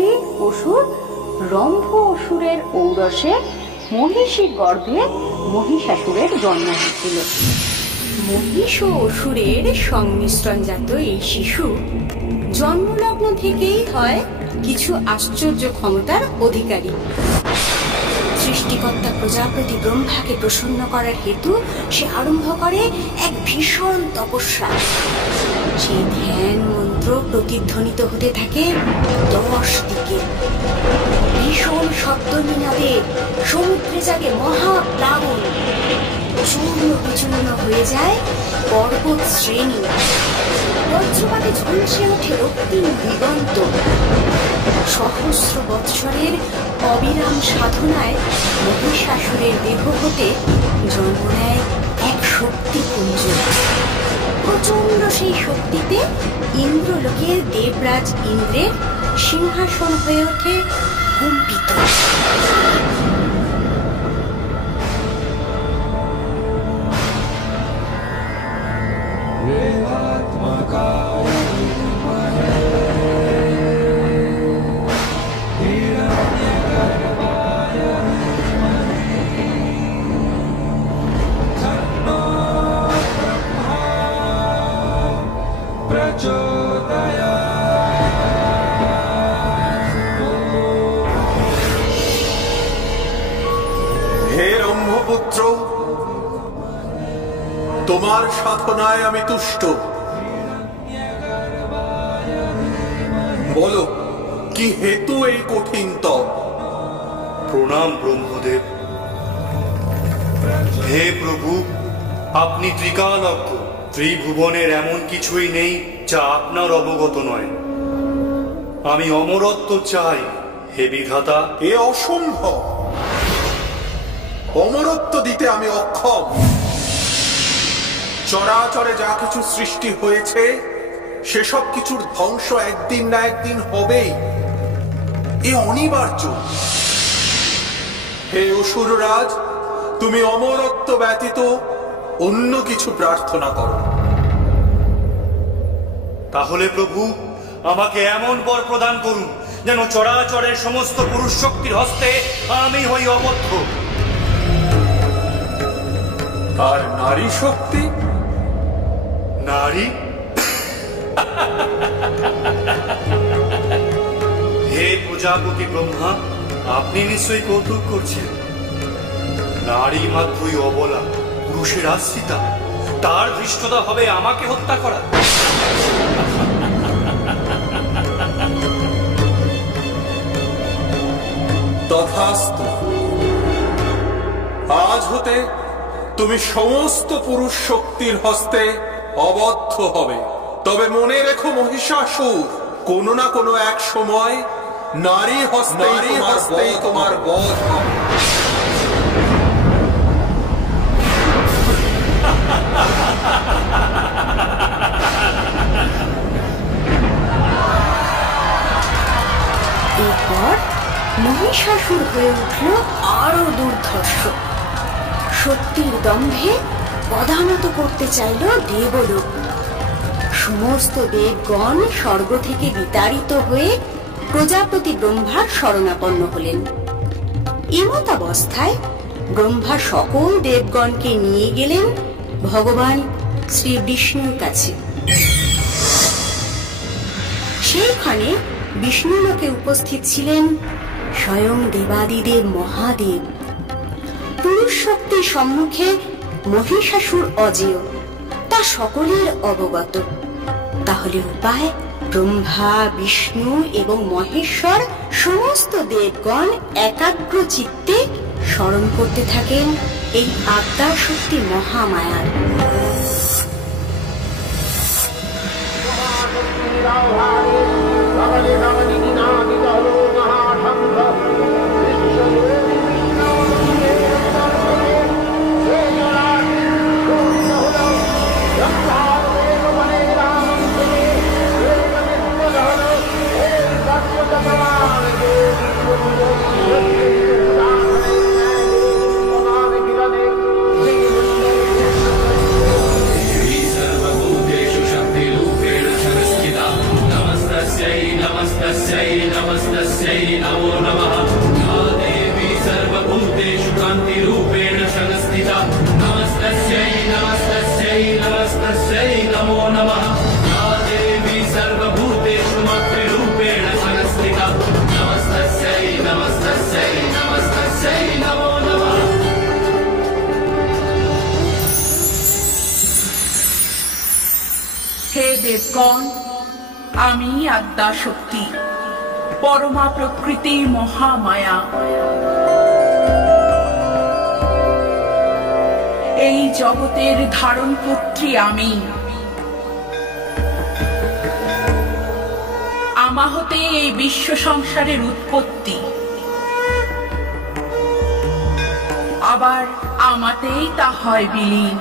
শক্তিশালী অসুর রম্ভ অসুরের ঔরসে মহিষীর গর্ভে মহিষাসুরের জন্ম হয়েছিল। মহিষ ও অসুরের সংমিশ্রণজাত এই শিশু জন্মলগ্ন থেকেই হয় কিছু আশ্চর্য ক্ষমতার অধিকারী। সৃষ্টিকর্তা প্রজাপতি ব্রহ্মাকে প্রসন্ন করার হেতু সে আরম্ভ করে এক ভীষণ তপস্যা। সেই ধ্যান মন্ত্র প্রতিধ্বনিত হতে থাকে 10 দিকে। ভীষণ শব্দ নিনাদে সমুদ্রে জাগে মহাপ্লাবন। চূর্ণ বিচূর্ণ হয়ে যায় পর্বত শ্রেণী। বজ্রপাতে ঝলসে ওঠে রক্তিম দিগন্ত। সহস্র বৎসরের অবিরাম সাধনায় মহিষাসুরের দেহ হতে জন্ম নেয় এক শক্তিপুঞ্জ। প্রচন্ড সেই শক্তিতে ইন্দ্রলোকের দেবরাজ ইন্দ্রের সিংহাসন হয়ে ওঠে কম্পিত। তোমার সাধনায় আমি তুষ্ট। বলো কি হেতু এই কঠিন তপ? প্রণাম ব্রহ্মদেব। হে প্রভু, আপনি ত্রিকালজ্ঞ। ত্রিভুবনের এমন কিছুই নেই যা আপনার অবগত নয়। আমি অমরত্ব চাই হে বিধাতা। এ অসম্ভব। অমরত্ব দিতে আমি অক্ষম। চরাচরে যা কিছু সৃষ্টি হয়েছে সেসব কিছুর ধ্বংস একদিন না একদিন হবেই। এ অনিবার্য। হে অসুররাজ, তুমি অমরত্ব ব্যতীত অন্য কিছু প্রার্থনা করো। তাহলে প্রভু আমাকে এমন বর প্রদান করুন যেন চরাচরের সমস্ত পুরুষ শক্তির হস্তে আমি হই অবদ্ধ। আর নারী শক্তি? নারী? হে প্রজাপতি ব্রহ্মা, আপনি নিশ্চয়ই কৌতুক করছেন। নারী মাত্রই অবলা, পুরুষের আশ্রিতা। তার ধৃষ্টতা হবে আমাকে হত্যা করা। তথাস্তু। আজ হতে তুমি সমস্ত পুরুষ শক্তির হস্তে অবদ্ধ হবে। তবে মনে রেখো মহিষাসুর, কোনো না কোনো এক সময় নারী হস্তেই তোমার বধ হবে। এরপর মহিষাসুর হয়ে উঠল আরো দুর্ধর্ষ। শক্তির দম্ভে পদানত করতে চাইল দেবলোক। সমস্ত দেবগণ স্বর্গ থেকে বিতাড়িত হয়ে প্রজাপতি ব্রহ্মার শরণাপন্ন হলেন। এমতাবস্থায় ব্রহ্মা সকল দেবগণকে নিয়ে গেলেন ভগবান শ্রী বিষ্ণুর কাছে। সেইখানে বিষ্ণুলোকে উপস্থিত ছিলেন স্বয়ং দেবাদিদেব মহাদেব। পুরুষ শক্তির সম্মুখে মহিষাসুর অজেয়, তা সকলের অবগত। তাহলে উপায়? ব্রহ্মা, বিষ্ণু এবং মহেশ্বর সমস্ত দেবগণ একাগ্র চিত্তে স্মরণ করতে থাকেন এই আদ্যা শক্তি মহামায়ার। Say नमस्तस्यै नमो नमः। या देवी सर्वभूतेषु कान्तिरूपेण संस्थिता नमस्तस्यै नमस्तस्यै नमस्तस्यै नमो नमः। या देवी सर्वभूतेषु मातृरूपेण संस्थिता नमस्तस्यै नमस्तस्यै नमस्तस्यै नमो नमः। হে দেবগণ, আমি আদ্যাশক্তি, পরমা প্রকৃতি মহামায়া। এই জগতের ধারণপত্রী আমি। আমা হতে এই বিশ্ব সংসারের উৎপত্তি, আবার আমাতেই তা হয় বিলীন,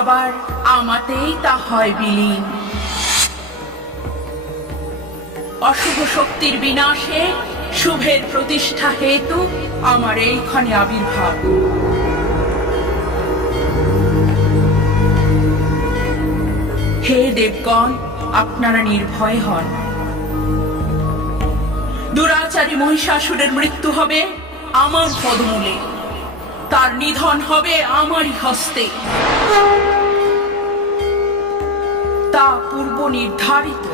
আবার আমাতেই তা হয় বিলীন। অশুভ শক্তির বিনাশে শুভের প্রতিষ্ঠা হেতু আমার এইখানে আবির্ভাব। হে দেবগণ, আপনারা নির্ভয় হন। দুরাচারী মহিষাসুরের মৃত্যু হবে আমার পদমূলে, তার নিধন হবে আমারই হস্তে। তা পূর্ব নির্ধারিত।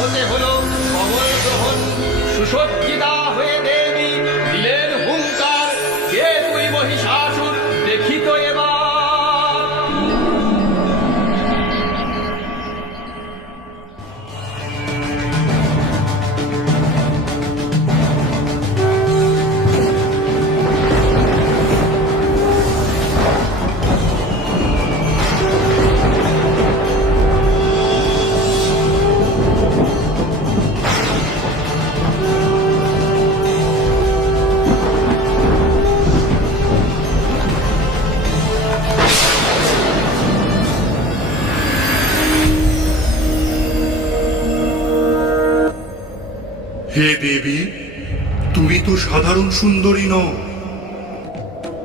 হতে হলো হে দেবী, তুমি তো সাধারণ সুন্দরী নও।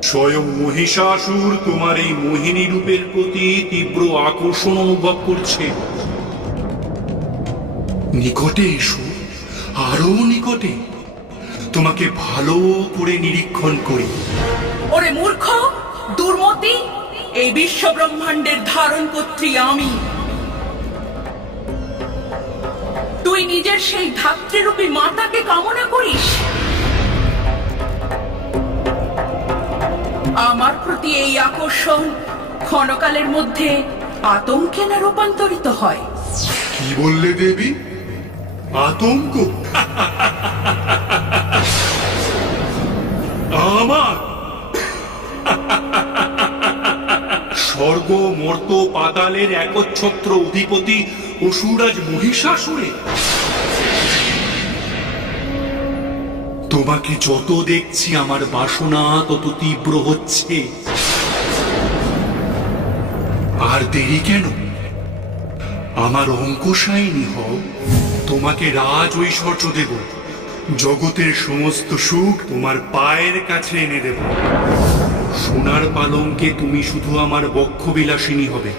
স্বয়ং মহিষাসুর তোমার এই মোহিনী রূপের প্রতি তীব্র আকর্ষণ অনুভব করছে। নিকটে এসো, আরো নিকটে, তোমাকে ভালো করে নিরীক্ষণ করি। ওরে মূর্খ, দুর্মতি, এই বিশ্ব ব্রহ্মাণ্ডের ধারণ কর্ত্রী আমি। তুই নিজের সেই ধাত্রীরূপী মাতাকে কামনা করিস। আমার প্রতি এই আকর্ষণ ক্ষণকালের মধ্যে আতঙ্কে না রূপান্তরিত হয়। কি বললে দেবী? আতঙ্ক? আমার স্বর্গ মর্ত পাতালের একচ্ছত্র অধিপতি অসুরাজ মহিষাসুরে? তোমাকে যত দেখছি আমার বাসনা তত তীব্র হচ্ছে। আর দেরি কেন? আমার অঙ্কশায়িনী হও, তোমাকে রাজ ঐশ্বর্য দেব, জগতের সমস্ত সুখ তোমার পায়ের কাছে এনে দেব। সোনার পালঙ্কে তুমি শুধু আমার বক্ষবিলাসিনী হবে।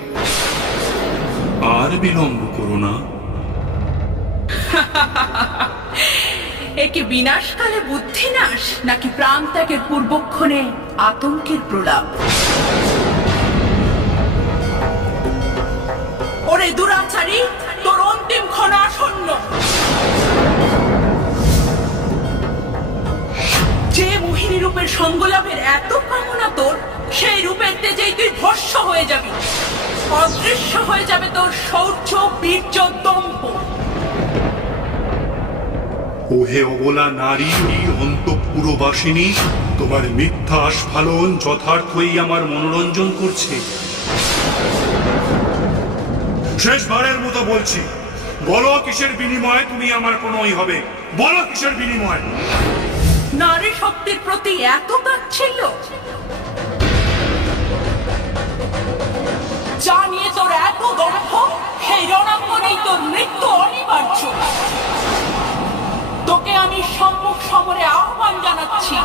আর বিলম্ব করো না। একে বিনাশকালে বুদ্ধিনাশ, নাকি প্রাণ ত্যাগের পূর্বক্ষণে আতঙ্কের প্রলাপ? ওরে দুরাচারী, তোর অন্তিম ক্ষণ আসন্ন। যে মোহিনী রূপের সঙ্গলাভের এত কামনা তোর, সেই রূপের তেজেই তুই ভস্ম হয়ে যাবি। অদৃশ্য হয়ে যাবে তোর শৌর্য, বীর্য, দম্ভ। ওহে অবলা নারী, অন্তঃপুরবাসিনী, তোমার মিথ্যা আস্ফালন যথার্থই আমার মনোরঞ্জন করছে। শেষবারের মতো বলছি, বলো কিসের বিনিময়ে তুমি আমার প্রণয় হবে? বলো কিসের বিনিময়ে? নারী শক্তির প্রতি এত তাচ্ছিল্য? যা নিয়ে তোর এত দম্ভ, সেই রণাঙ্গনেই তোর মৃত্যু অনিবার্য। তোকে আমি সম্মুখ সমরে আহ্বান জানাচ্ছি।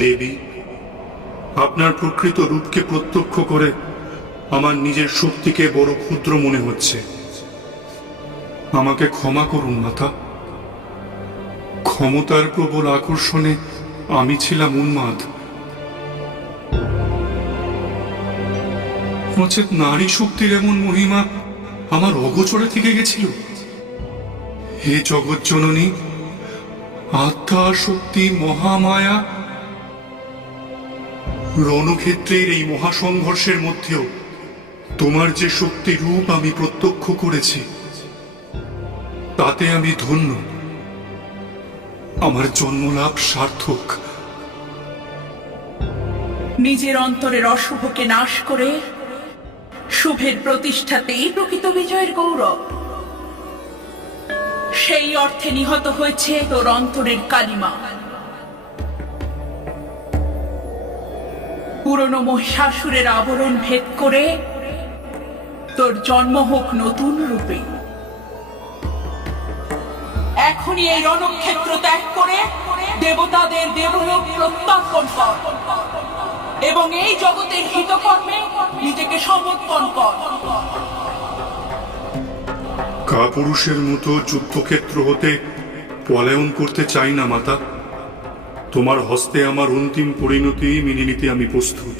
দেবী, আপনার প্রকৃত রূপকে প্রত্যক্ষ করে আমার নিজের শক্তিকে বড় ক্ষুদ্র মনে হচ্ছে। আমাকে ক্ষমা করুন মাতা। ক্ষমতার প্রবল আকর্ষণে আমি ছিলাম উন্মাদ। নচেত নারী শক্তির এমন মহিমা আমার অগোচরে থেকে গেছিল। হে জগৎ জননী, আত্মা শক্তি মহামায়া, রণক্ষেত্রের এই মহাসংঘর্ষের মধ্যেও তোমার যে শক্তি রূপ আমি প্রত্যক্ষ করেছি, তাতে আমি ধন্য। আমার জন্মলাভ সার্থক। নিজের অন্তরের অশুভকে নাশ করে শুভের প্রতিষ্ঠাতেই প্রকৃত বিজয়ের গৌরব। সেই অর্থে নিহত হয়েছে তোর অন্তরের কালিমা। পুরনো মহিষাসুরের আবরণ ভেদ করে তোর জন্ম হোক নতুন রূপে। এখনই এই রণক্ষেত্র ত্যাগ করে দেবতাদের দেবলোক প্রত্যার্পণ কর এবং এই জগতের হিতকর্মে নিজেকে সমর্পণ কর। কাপুরুষের মতো যুদ্ধক্ষেত্র হতে পলায়ন করতে চাই না মাতা। তোমার হস্তে আমার অন্তিম পরিণতি মেনে নিতে আমি প্রস্তুত।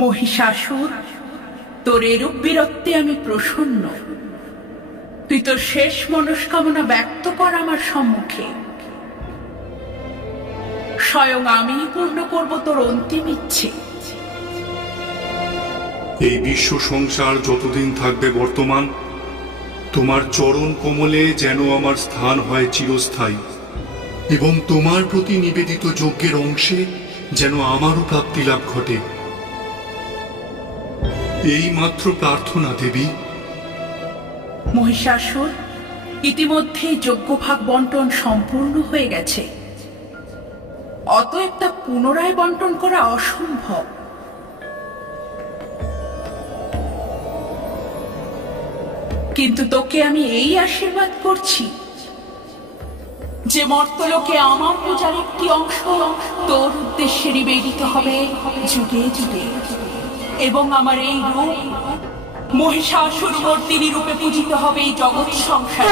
মহিষাসুর, তোর এরূপ বীরত্বে আমি প্রসন্ন। তুই তোর শেষ মনস্কামনা ব্যক্ত কর আমার সম্মুখে। স্বয়ং আমি পূর্ণ করব তোর অন্তিম ইচ্ছে। এই বিশ্ব সংসার যতদিন থাকবে বর্তমান, তোমার চরণ কোমলে যেন আমার স্থান হয় চিরস্থায়ী, এবং তোমার প্রতি নিবেদিত যজ্ঞের অংশে যেন আমারও প্রাপ্তি লাভ ঘটে। এই মাত্র প্রার্থনা দেবী। মহিষাসুর, ইতিমধ্যেই যজ্ঞভাগ বন্টন সম্পূর্ণ হয়ে গেছে। অতএব তা পুনরায় বন্টন করা অসম্ভব। কিন্তু তোকে আমি এই আশীর্বাদ করছি যে মর্তলোকে আমার পূজার একটি অংশ তোর উদ্দেশ্যে নিবেদিত হবে যুগে যুগে, এবং আমার এই রূপ মহিষাসুর মর্দিনী রূপে পূজিত হবে এই জগৎ সংসার।